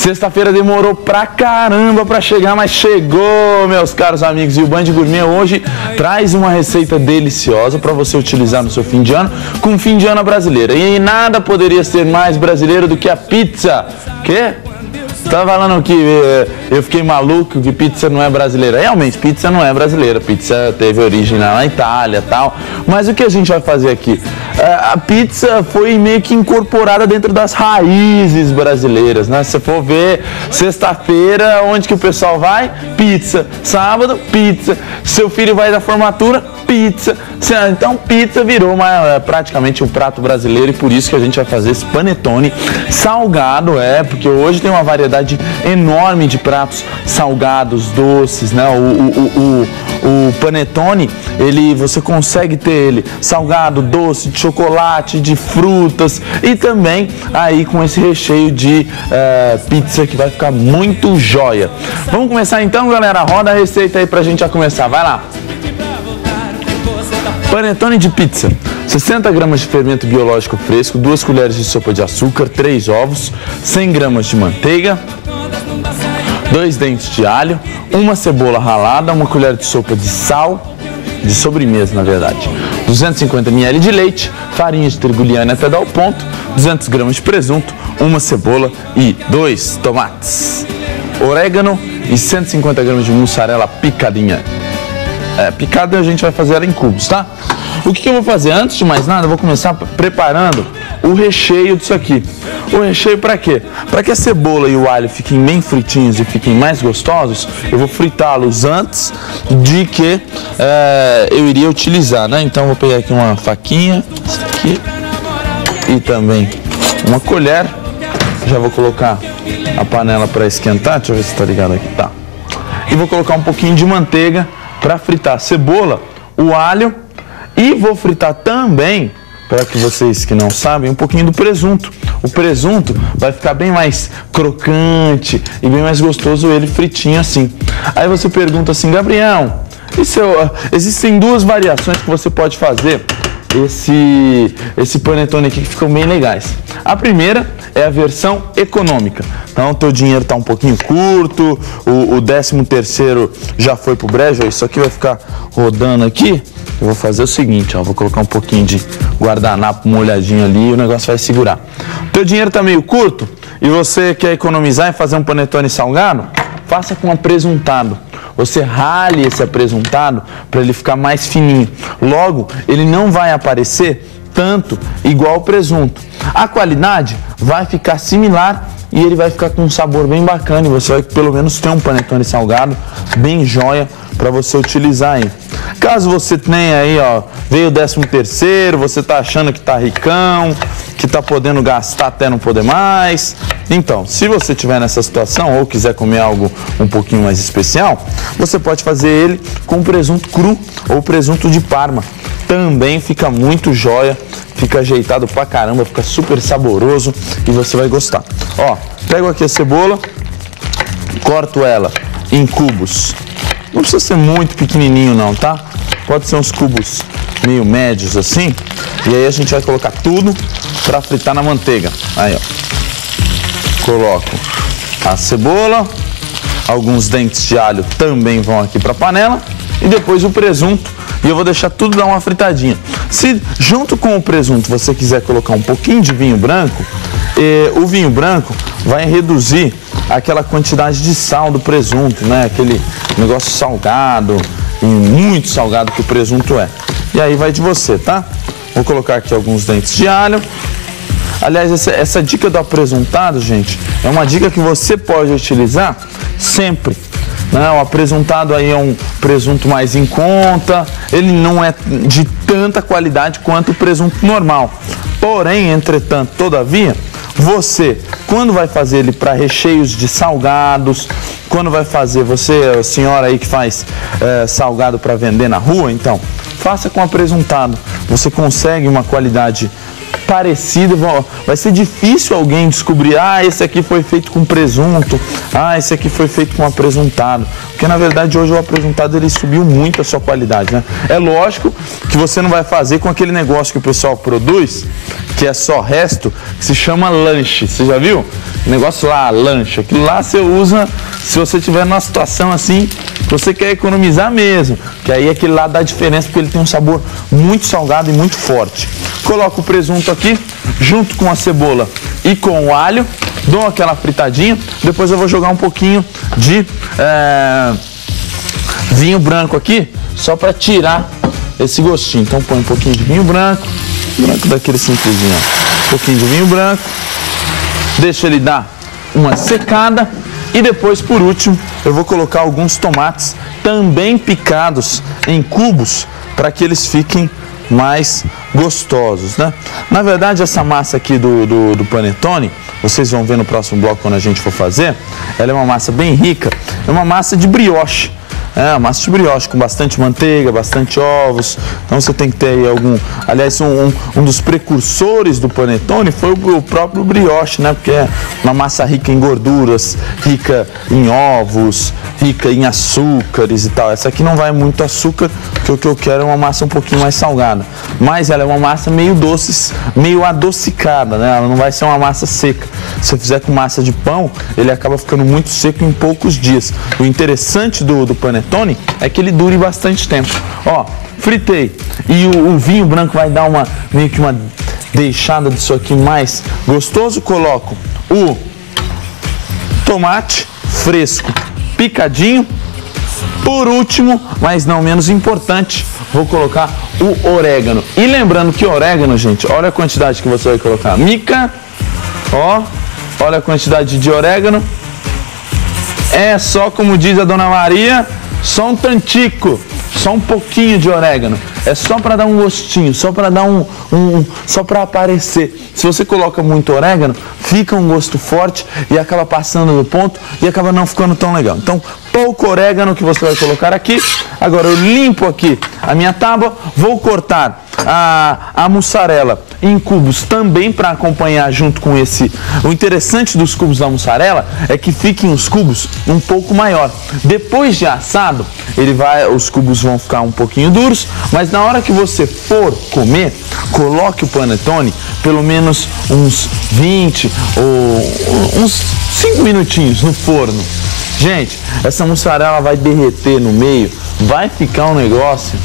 Sexta-feira demorou pra caramba pra chegar, mas chegou, meus caros amigos. E o Band Gourmet hoje traz uma receita deliciosa para você utilizar no seu fim de ano, com fim de ano brasileira. E nada poderia ser mais brasileiro do que a pizza. Quê? Tá falando que eu fiquei maluco que pizza não é brasileira. Realmente, pizza não é brasileira. Pizza teve origem lá na Itália e tal. Mas o que a gente vai fazer aqui? A pizza foi meio que incorporada dentro das raízes brasileiras, né? Se você for ver, sexta-feira, onde que o pessoal vai? Pizza. Sábado, pizza. Seu filho vai da formatura? Pizza. Então, pizza virou praticamente um prato brasileiro e por isso que a gente vai fazer esse panetone salgado, porque hoje tem uma variedade enorme de pratos salgados, doces, né? O panetone, você consegue ter ele salgado, doce, de chocolate, de frutas e também aí com esse recheio de pizza que vai ficar muito jóia. Vamos começar então, galera? Roda a receita aí pra gente já começar. Vai lá! Panetone de pizza, 60 gramas de fermento biológico fresco, 2 colheres de sopa de açúcar, 3 ovos, 100 gramas de manteiga, 2 dentes de alho, uma cebola ralada, 1 colher de sopa de sal, de sobremesa na verdade, 250 ml de leite, farinha de trigo liana até dar o ponto, 200 gramas de presunto, uma cebola e 2 tomates, orégano e 150 gramas de mussarela picadinha. Picada a gente vai fazer ela em cubos, tá? O que eu vou fazer? Antes de mais nada, eu vou começar preparando o recheio disso aqui. O recheio para quê? Para que a cebola e o alho fiquem bem fritinhos e fiquem mais gostosos, eu vou fritá-los antes de que eu iria utilizar, né? Então, eu vou pegar aqui uma faquinha, essa aqui, e também uma colher. Já vou colocar a panela para esquentar, deixa eu ver se tá ligado aqui, tá. E vou colocar um pouquinho de manteiga para fritar a cebola, o alho e vou fritar também, para que vocês que não sabem, um pouquinho do presunto. O presunto vai ficar bem mais crocante e bem mais gostoso ele fritinho assim. Aí você pergunta assim, Gabriel, existem duas variações que você pode fazer esse panetone aqui que ficam bem legais. A primeira é a versão econômica. Então, o teu dinheiro está um pouquinho curto, o 13º já foi pro brejo, isso aqui vai ficar rodando aqui. Eu vou fazer o seguinte, vou colocar um pouquinho de guardanapo molhadinho ali e o negócio vai segurar. O teu dinheiro está meio curto e você quer economizar e fazer um panetone salgado? Faça com apresuntado. Você rale esse apresuntado para ele ficar mais fininho. Logo, ele não vai aparecer tanto igual o presunto. A qualidade vai ficar similar e ele vai ficar com um sabor bem bacana e você vai pelo menos ter um panetone salgado bem jóia para você utilizar aí. Caso você tenha aí, veio o 13º, você tá achando que tá ricão, que tá podendo gastar até não poder mais. Então, se você estiver nessa situação ou quiser comer algo um pouquinho mais especial, você pode fazer ele com presunto cru ou presunto de Parma. Também fica muito jóia, fica ajeitado pra caramba, fica super saboroso e você vai gostar. Pego aqui a cebola, corto ela em cubos. Não precisa ser muito pequenininho não, tá? Pode ser uns cubos meio médios assim. E aí a gente vai colocar tudo para fritar na manteiga. Aí, coloco a cebola, alguns dentes de alho também vão aqui para a panela e depois o presunto. E eu vou deixar tudo dar uma fritadinha. Se junto com o presunto você quiser colocar um pouquinho de vinho branco, o vinho branco vai reduzir aquela quantidade de sal do presunto, né? Aquele negócio salgado, e muito salgado que o presunto é. E aí vai de você, tá? Vou colocar aqui alguns dentes de alho. Aliás, essa dica do apresuntado, gente, é uma dica que você pode utilizar sempre. O apresuntado aí é um presunto mais em conta, ele não é de tanta qualidade quanto o presunto normal. Porém, entretanto, todavia, você, quando vai fazer ele para recheios de salgados, quando vai fazer, a senhora aí que faz salgado para vender na rua, então, faça com apresuntado. Você consegue uma qualidade parecido, vai ser difícil alguém descobrir, esse aqui foi feito com presunto, esse aqui foi feito com apresuntado. Porque na verdade hoje o apresuntado ele subiu muito a sua qualidade, né? É lógico que você não vai fazer com aquele negócio que o pessoal produz, que é só resto, que se chama lanche. Você já viu? O negócio lá, lanche. Aquilo lá você usa se você estiver numa situação assim, você quer economizar mesmo. Que aí aquele lá dá diferença porque ele tem um sabor muito salgado e muito forte. Coloco o presunto aqui, junto com a cebola e com o alho. Dou aquela fritadinha. Depois eu vou jogar um pouquinho de vinho branco aqui, só para tirar esse gostinho. Então põe um pouquinho de vinho branco daquele simplesinho, ó. Um pouquinho de vinho branco, deixa ele dar uma secada e depois, por último, eu vou colocar alguns tomates também picados em cubos para que eles fiquem mais gostosos, né? Na verdade, essa massa aqui do panetone, vocês vão ver no próximo bloco quando a gente for fazer, ela é uma massa bem rica, é uma massa de brioche. Uma massa de brioche com bastante manteiga, bastante ovos. Então você tem que ter aí aliás, um dos precursores do panetone foi o próprio brioche, né? Porque é uma massa rica em gorduras, rica em ovos, rica em açúcares e tal. Essa aqui não vai muito açúcar, porque o que eu quero é uma massa um pouquinho mais salgada. Mas ela é uma massa meio doce, meio adocicada, né? Ela não vai ser uma massa seca. Se você fizer com massa de pão, ele acaba ficando muito seco em poucos dias. O interessante do panetone é que ele dure bastante tempo. Ó, fritei e o vinho branco vai dar meio que uma deixada disso aqui mais gostoso. Coloco o tomate fresco picadinho. Por último, mas não menos importante, vou colocar o orégano. E lembrando que orégano, gente, olha a quantidade que você vai colocar. Mica, ó, olha a quantidade de orégano. É só, como diz a Dona Maria, só um tantico, só um pouquinho de orégano. É só para dar um gostinho, só para dar só para aparecer. Se você coloca muito orégano, fica um gosto forte e acaba passando do ponto e acaba não ficando tão legal. Então, pouco orégano que você vai colocar aqui. Agora eu limpo aqui a minha tábua, vou cortar a mussarela em cubos também para acompanhar junto com esse. O interessante dos cubos da mussarela é que fiquem os cubos um pouco maior. Depois de assado, os cubos vão ficar um pouquinho duros, mas na hora que você for comer, coloque o panetone pelo menos uns 20 ou uns 5 minutinhos no forno. Gente, essa mussarela vai derreter no meio, vai ficar um negócio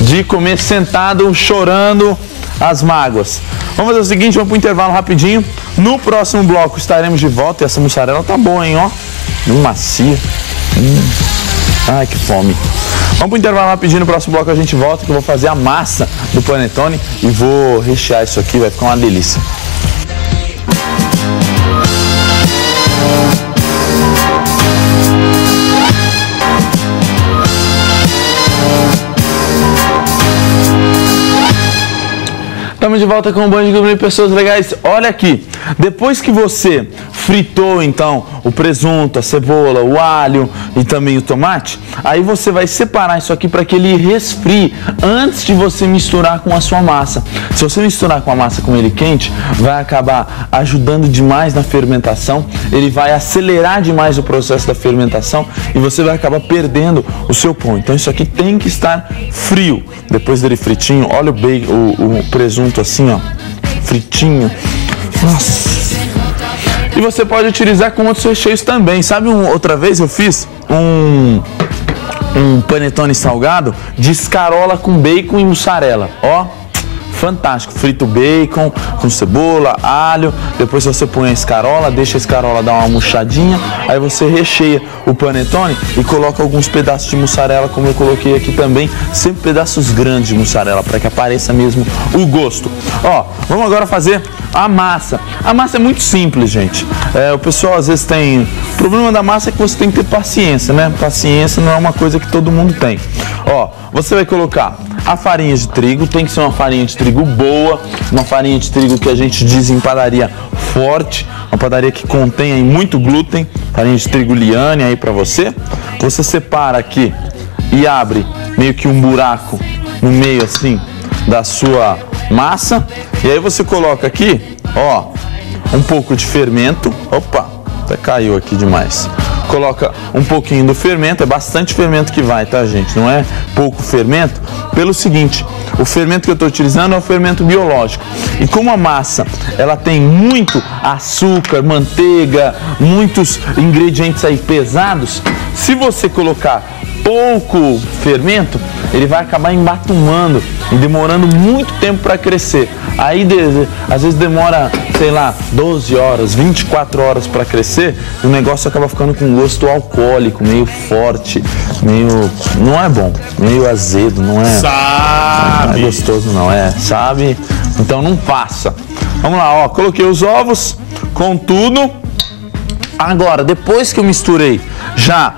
de comer sentado, chorando as mágoas. Vamos fazer o seguinte, vamos para o intervalo rapidinho. No próximo bloco estaremos de volta e essa mussarela tá boa, hein, ó. Macia. Ai, que fome. Vamos para o intervalo rapidinho, no próximo bloco a gente volta, que eu vou fazer a massa do panetone e vou rechear isso aqui, vai ficar uma delícia. Estamos de volta com o Band de Pessoas Legais. Olha aqui, depois que você fritou então o presunto, a cebola, o alho e também o tomate, aí você vai separar isso aqui para que ele resfrie antes de você misturar com a sua massa. Se você misturar com a massa com ele quente, vai acabar ajudando demais na fermentação, ele vai acelerar demais o processo da fermentação e você vai acabar perdendo o seu pão. Então isso aqui tem que estar frio. Depois dele fritinho, olha o presunto assim, ó, fritinho. Nossa! E você pode utilizar com outros recheios também. Sabe, outra vez eu fiz um panetone salgado de escarola com bacon e mussarela. Ó, fantástico. Frito bacon com cebola, alho. Depois você põe a escarola, deixa a escarola dar uma murchadinha. Aí você recheia o panetone e coloca alguns pedaços de mussarela, como eu coloquei aqui também. Sempre pedaços grandes de mussarela, para que apareça mesmo o gosto. Ó, vamos agora fazer a massa. A massa é muito simples, gente. O pessoal às vezes tem... O problema da massa é que você tem que ter paciência, né? Paciência não é uma coisa que todo mundo tem. Ó, você vai colocar a farinha de trigo, tem que ser uma farinha de trigo boa, uma farinha de trigo que a gente diz em padaria forte, uma padaria que contém aí muito glúten, farinha de trigo Liane aí pra você. Você separa aqui e abre meio que um buraco no meio assim da sua massa. E aí você coloca aqui, ó, um pouco de fermento. Opa, até caiu aqui demais. Coloca um pouquinho do fermento, é bastante fermento que vai, tá, gente? Não é pouco fermento, pelo seguinte, o fermento que eu estou utilizando é o fermento biológico. E como a massa, ela tem muito açúcar, manteiga, muitos ingredientes aí pesados, se você colocar pouco fermento, ele vai acabar embatumando e demorando muito tempo para crescer. Aí, às vezes demora, sei lá, 12 horas, 24 horas para crescer, e o negócio acaba ficando com gosto alcoólico, meio forte, meio... não é bom, meio azedo, não é... Não é gostoso não, sabe? Então não passa. Vamos lá, ó, coloquei os ovos com tudo. Agora, depois que eu misturei já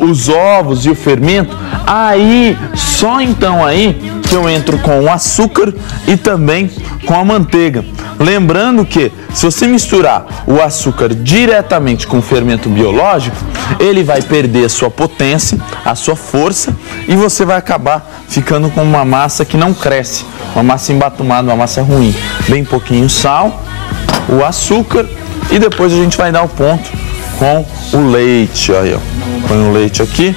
os ovos e o fermento, aí, só então aí que eu entro com o açúcar e também com a manteiga. Lembrando que se você misturar o açúcar diretamente com o fermento biológico, ele vai perder a sua potência, a sua força, e você vai acabar ficando com uma massa que não cresce, uma massa embatumada, uma massa ruim. Bem pouquinho sal, o açúcar, e depois a gente vai dar o ponto com o leite. Aí, ó. Põe o leite aqui.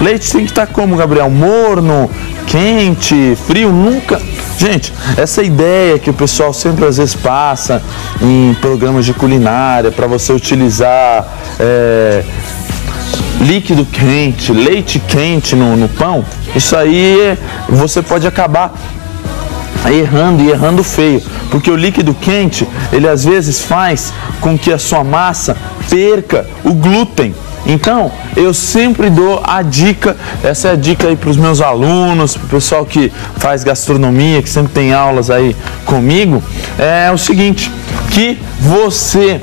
Leite tem que estar como, Gabriel? Morno, quente, frio? Nunca. Gente, essa ideia que o pessoal sempre às vezes passa em programas de culinária para você utilizar líquido quente, leite quente no pão, isso aí você pode acabar errando e errando feio, porque o líquido quente, ele às vezes faz com que a sua massa perca o glúten. Então, eu sempre dou a dica, essa é a dica aí para os meus alunos, para o pessoal que faz gastronomia, que sempre tem aulas aí comigo, é o seguinte, que você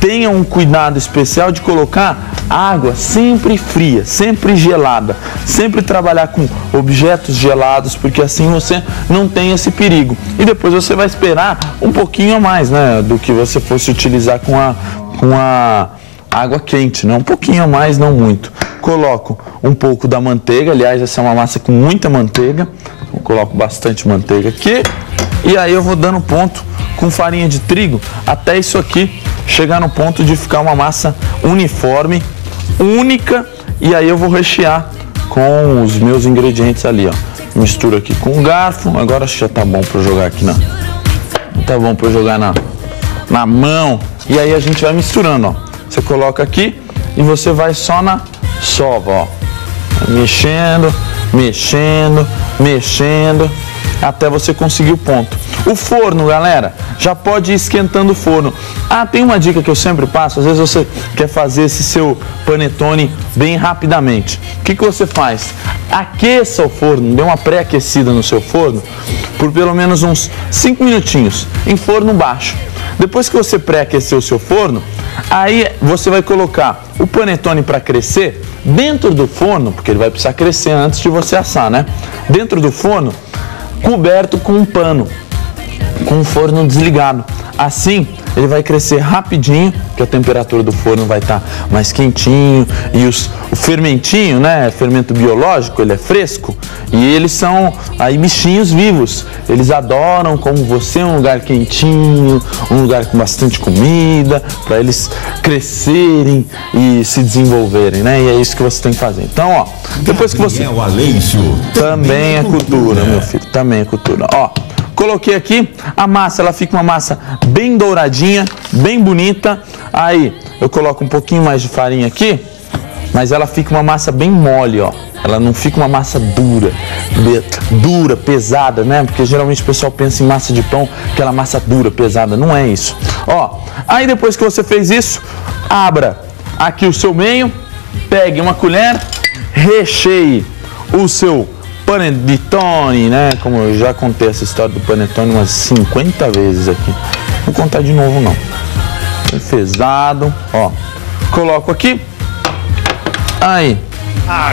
tenha um cuidado especial de colocar água sempre fria, sempre gelada, sempre trabalhar com objetos gelados, porque assim você não tem esse perigo. E depois você vai esperar um pouquinho a mais, né, do que você fosse utilizar com a água quente, né? Um pouquinho a mais, não muito. Coloco um pouco da manteiga, aliás, essa é uma massa com muita manteiga, eu coloco bastante manteiga aqui, e aí eu vou dando ponto com farinha de trigo até isso aqui chegar no ponto de ficar uma massa uniforme, única, e aí eu vou rechear com os meus ingredientes ali, ó. Misturo aqui com o garfo, agora acho que já tá bom para jogar aqui, não tá bom para jogar na mão, e aí a gente vai misturando, ó. Você coloca aqui e você vai só na sova, ó, mexendo, mexendo, mexendo, até você conseguir o ponto. O forno, galera, já pode ir esquentando o forno. Ah, tem uma dica que eu sempre passo, às vezes você quer fazer esse seu panetone bem rapidamente. O que você faz? Aqueça o forno, dê uma pré-aquecida no seu forno por pelo menos uns 5 minutinhos, em forno baixo. Depois que você pré-aqueceu o seu forno, aí você vai colocar o panetone para crescer dentro do forno, porque ele vai precisar crescer antes de você assar, né? Dentro do forno, coberto com um pano, com o forno desligado. Assim, ele vai crescer rapidinho, que a temperatura do forno vai estar mais quentinho, e o fermentinho, né, fermento biológico, ele é fresco, e eles são aí bichinhos vivos. Eles adoram, como você, um lugar quentinho, um lugar com bastante comida, para eles crescerem e se desenvolverem, né? E é isso que você tem que fazer. Então, ó, depois que você... Também é cultura, meu filho, também é cultura. Ó, coloquei aqui, a massa, ela fica uma massa bem douradinha, bem bonita. Aí eu coloco um pouquinho mais de farinha aqui, mas ela fica uma massa bem mole, ó. Ela não fica uma massa dura, pesada, né? Porque geralmente o pessoal pensa em massa de pão, aquela massa dura, pesada. Não é isso. Ó, aí depois que você fez isso, abra aqui o seu meio, pegue uma colher, recheie o seu panetone, né? Como eu já contei essa história do panetone umas 50 vezes aqui. Não vou contar de novo, não. Enfesado, ó. Coloco aqui. Aí.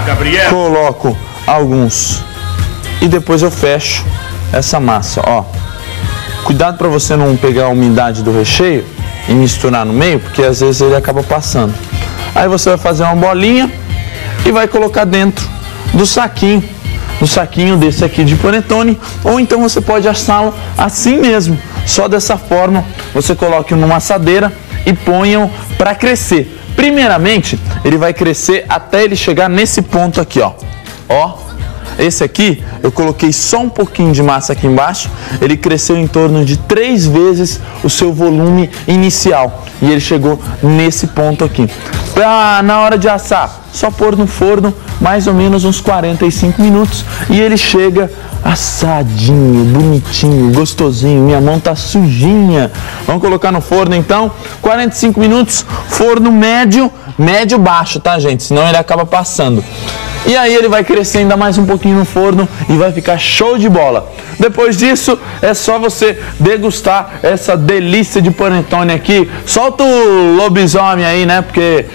Gabriel. Coloco alguns. E depois eu fecho essa massa, ó. Cuidado para você não pegar a umidade do recheio e misturar no meio, porque às vezes ele acaba passando. Aí você vai fazer uma bolinha e vai colocar dentro do saquinho no saquinho desse aqui de panetone, ou então você pode assá-lo assim mesmo, só dessa forma. Você coloque numa assadeira e ponham para crescer. Primeiramente, ele vai crescer até ele chegar nesse ponto aqui, ó. Ó, esse aqui eu coloquei só um pouquinho de massa aqui embaixo, ele cresceu em torno de 3 vezes o seu volume inicial e ele chegou nesse ponto aqui. Na hora de assar, só pôr no forno mais ou menos uns 45 minutos e ele chega assadinho, bonitinho, gostosinho. Minha mão tá sujinha. Vamos colocar no forno então, 45 minutos, forno médio baixo, tá, gente? Senão ele acaba passando. E aí ele vai crescer ainda mais um pouquinho no forno e vai ficar show de bola. Depois disso, é só você degustar essa delícia de panetone aqui. Solta o lobisomem aí, né? Porque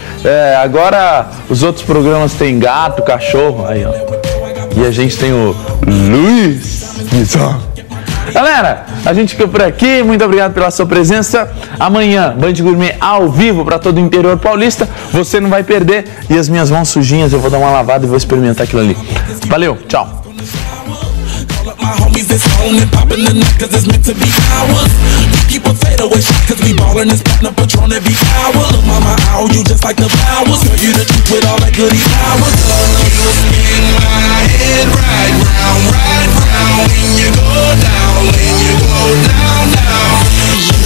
agora os outros programas tem gato, cachorro. Aí, ó. E a gente tem o Luiz. Galera, a gente fica por aqui. Muito obrigado pela sua presença. Amanhã, Band Gourmet ao vivo para todo o interior paulista. Você não vai perder. E as minhas mãos sujinhas, eu vou dar uma lavada e vou experimentar aquilo ali. Valeu, tchau. My homies is on and poppin' the night cause it's meant to be ours. We keep a fadeaway shot cause we ballin' and spittin' up Patron every hour. Look mama, ow, you just like the flowers. Girl, you the truth with all that goody powers. You spin my head right round, right round. When you go down, down.